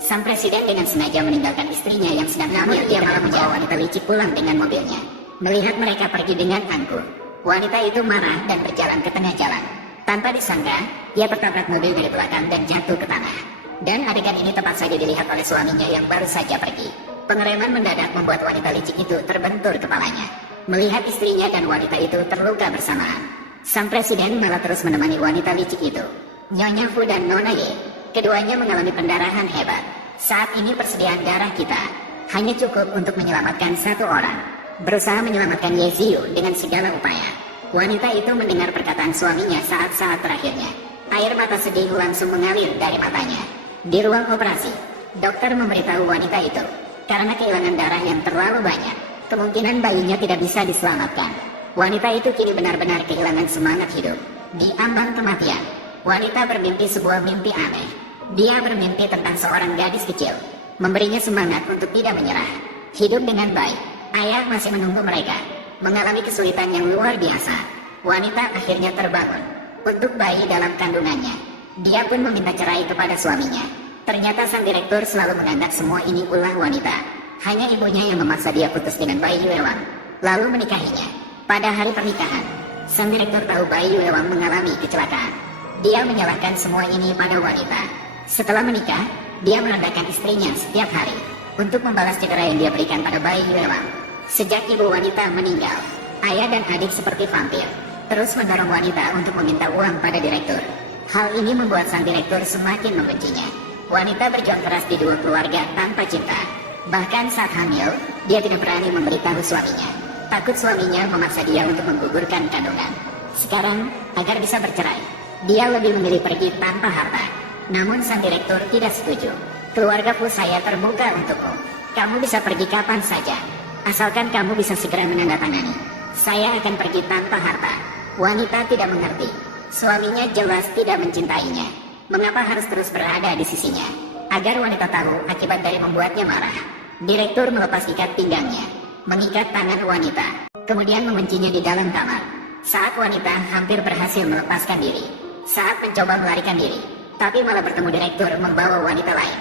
Sang presiden dengan sengaja meninggalkan istrinya yang sedang hamil. Dia malah membawa wanita licik pulang dengan mobilnya. Melihat mereka pergi dengan angkuh, wanita itu marah dan berjalan ke tengah jalan. Tanpa disangka, ia tertabrak mobil dari belakang dan jatuh ke tanah. Dan adegan ini tepat saja dilihat oleh suaminya yang baru saja pergi. Pengereman mendadak membuat wanita licik itu terbentur kepalanya. Melihat istrinya dan wanita itu terluka bersamaan, sang presiden malah terus menemani wanita licik itu. Nyonya Fu dan Nona Ye, keduanya mengalami pendarahan hebat. Saat ini persediaan darah kita hanya cukup untuk menyelamatkan satu orang. Berusaha menyelamatkan Ye Ziyu dengan segala upaya. Wanita itu mendengar perkataan suaminya saat-saat terakhirnya. Air mata sedih langsung mengalir dari matanya. Di ruang operasi, dokter memberitahu wanita itu, karena kehilangan darah yang terlalu banyak, kemungkinan bayinya tidak bisa diselamatkan. Wanita itu kini benar-benar kehilangan semangat hidup. Di ambang kematian, wanita bermimpi sebuah mimpi aneh. Dia bermimpi tentang seorang gadis kecil, memberinya semangat untuk tidak menyerah, hidup dengan baik. Ayah masih menunggu mereka, mengalami kesulitan yang luar biasa. Wanita akhirnya terbangun untuk bayi dalam kandungannya. Dia pun meminta cerai kepada suaminya. Ternyata sang direktur selalu menganggap semua ini ulah wanita. Hanya ibunya yang memaksa dia putus dengan bayi Yuewang, lalu menikahinya. Pada hari pernikahan, sang direktur tahu bayi Yuewang mengalami kecelakaan. Dia menyalahkan semua ini pada wanita. Setelah menikah, dia merendahkan istrinya setiap hari untuk membalas cedera yang dia berikan pada bayi Yuewang. Sejak ibu wanita meninggal, ayah dan adik seperti vampir terus mendorong wanita untuk meminta uang pada direktur. Hal ini membuat sang direktur semakin membencinya. Wanita berjuang keras di dua keluarga tanpa cinta. Bahkan saat hamil, dia tidak berani memberitahu suaminya. Takut suaminya memaksa dia untuk menggugurkan kandungan. Sekarang, agar bisa bercerai, dia lebih memilih pergi tanpa harta. Namun sang direktur tidak setuju. Keluarga Fu saya terbuka untukmu. Kamu bisa pergi kapan saja, asalkan kamu bisa segera menandatangani. Saya akan pergi tanpa harta. Wanita tidak mengerti. Suaminya jelas tidak mencintainya. Mengapa harus terus berada di sisinya? Agar wanita tahu akibat dari membuatnya marah, direktur melepas ikat pinggangnya, mengikat tangan wanita, kemudian menguncinya di dalam kamar. Saat wanita hampir berhasil melepaskan diri, saat mencoba melarikan diri, tapi malah bertemu direktur membawa wanita lain.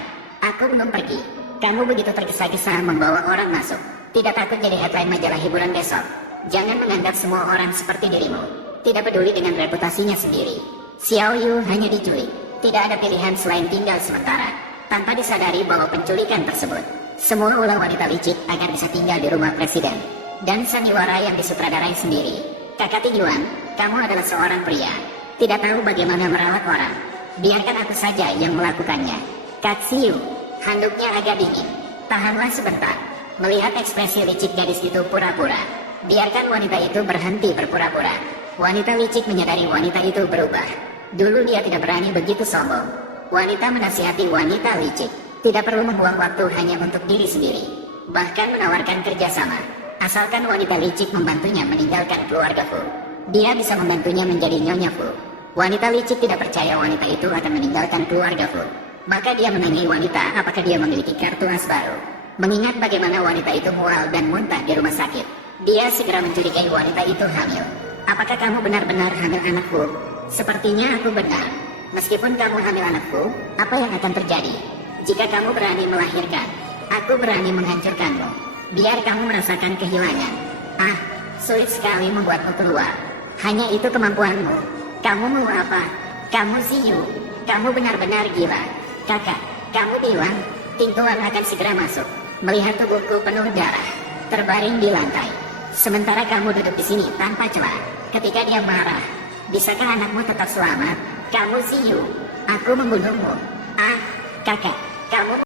Aku belum pergi. Kamu begitu tergesa-gesa membawa orang masuk. Tidak takut jadi headline majalah hiburan besok? Jangan menganggap semua orang seperti dirimu. Tidak peduli dengan reputasinya sendiri. Xiao Yu hanya diculik. Tidak ada pilihan selain tinggal sementara. Tanpa disadari bahwa penculikan tersebut semua ulah wanita licik agar bisa tinggal di rumah presiden. Dan sandiwara yang disutradarai sendiri. Kakak Tijuan, kamu adalah seorang pria, tidak tahu bagaimana merawat orang. Biarkan aku saja yang melakukannya. Katsiu, handuknya agak dingin. Tahanlah sebentar. Melihat ekspresi licik gadis itu pura-pura, biarkan wanita itu berhenti berpura-pura. Wanita licik menyadari wanita itu berubah. Dulu dia tidak berani begitu sombong. Wanita menasihati wanita licik, tidak perlu membuang waktu hanya untuk diri sendiri. Bahkan menawarkan kerjasama, asalkan wanita licik membantunya meninggalkan keluarga Fu. Dia bisa membantunya menjadi Nyonya Fu. Wanita licik tidak percaya wanita itu akan meninggalkan keluarga Fu. Maka dia menanyai wanita apakah dia memiliki kartu as baru. Mengingat bagaimana wanita itu mual dan muntah di rumah sakit, dia segera mencurigai wanita itu hamil. Apakah kamu benar-benar hamil anakku? Sepertinya aku benar. Meskipun kamu hamil anakku, apa yang akan terjadi? Jika kamu berani melahirkan, aku berani menghancurkanmu. Biar kamu merasakan kehilangan. Ah, sulit sekali membuatmu keluar. Hanya itu kemampuanmu. Kamu mau apa? Kamu Ziyu. Kamu benar-benar gila. Kakak, kamu bilang Ting Tuan akan segera masuk. Melihat tubuhku penuh darah, terbaring di lantai. Sementara kamu duduk di sini tanpa celah. Ketika dia marah, bisakah anakmu tetap selamat? Kamu Ziyu, aku membunuhmu. Ah, kakak, kamu